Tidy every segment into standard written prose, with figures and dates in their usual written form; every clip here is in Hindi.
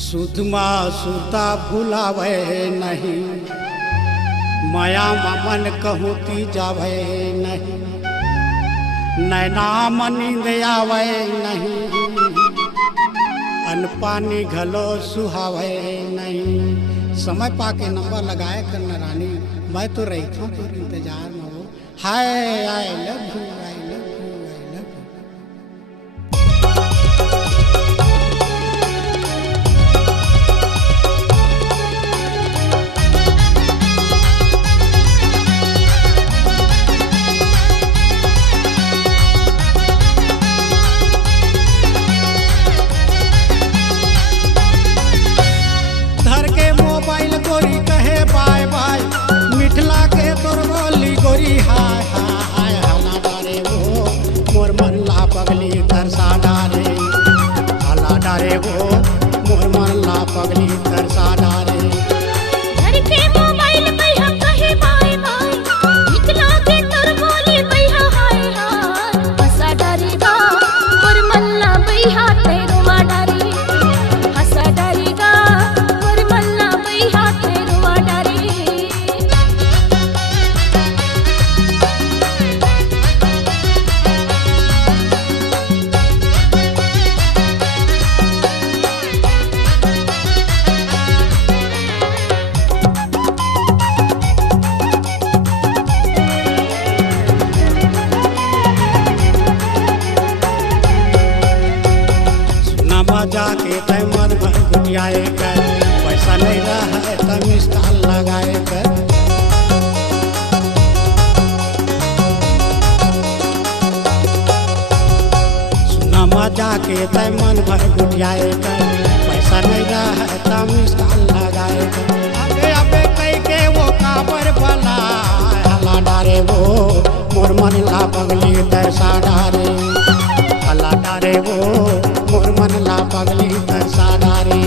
सुधमा सुता भुलावे नहीं, माया मन कहूती जावे नहीं, नैना नींद आवे नहीं, अन्न पानी घलो सुहावे नहीं। समय पाके नंबर लगाए करना रानी, मैं तो रही था तो इंतजार में हो। Hi I love you, I love you, I love you. मिठला के तोर बोली गोरी हाय हाय हला डारे वो मोर मन ला पगली तरसा डारे, हला डारे वो मोर मन ला पगली तरसा डारे। घर के मोबाइल पे हम कहे बाय बाय, मिठला के तोर बोली बैहा हाय हाय, हंसा डारेगा मोर मन ला बैहा तेरुआ डारे, हंसा डारेगा मोर मन ला बैहा तेरुआ डारे। जाके तय मन भर गुटियाए कर, पैसा नहीं रहा है तब मिस्टाल लगाए कर। सुना मजा के तय मन भर गुटियाए कर, पैसा नहीं रहा है तब मिस्टाल लगाए कर। अबे अबे कई के वो काबर भला हला डारे वो मोर मन ला पगली तरसा डारे, हला डारे वो मोर मन ला पगली तरसा डारे।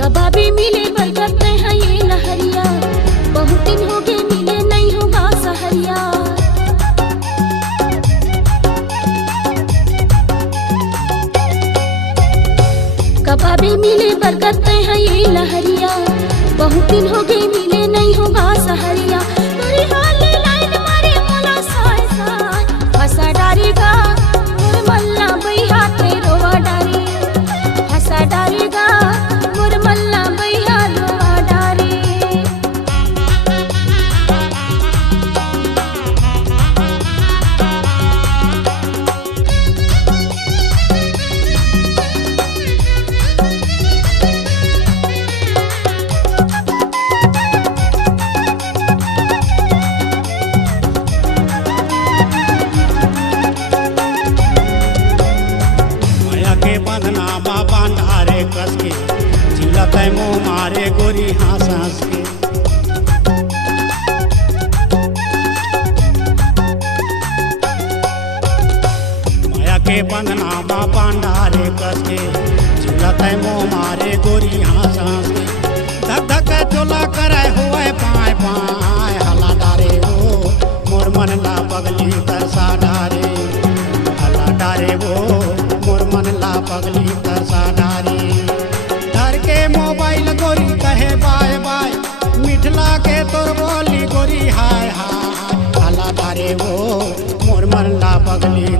कबाबी मिले बरगद में है ये लहरिया, बहुत दिन हो गए मिले नहीं होगा सहरिया। कबाबी मिले बरगद में है ये लहरिया, बहुत दिन हो गए मिले नहीं होगा सहरिया। तोरी हाले लाइन मारे मोला साय साय, हंसा डारेगा मोर मल्ला बैहा तेरोवा डारे, हंसा डारेगा मोर मल्ला बैहा लोवा डारे। कस के जिला तय मुँह मारे गोरी हंस हंस के। माया के बंधना बा पांडारे कस के जिला तय मुँह मारे गोरी हंस हंस के। धक धक चोला करे हुए पाए पाए हला डारे वो मोर मन ला पगली तरसा डारे, हला डारे वो मोर मन ला पगली तरसा डारे। घर के मोबाइल गोरी कहे बाय बाय, मिठला के तोर बोली गोरी हाय हाय, हला डारे वो मोर मन ला पगली।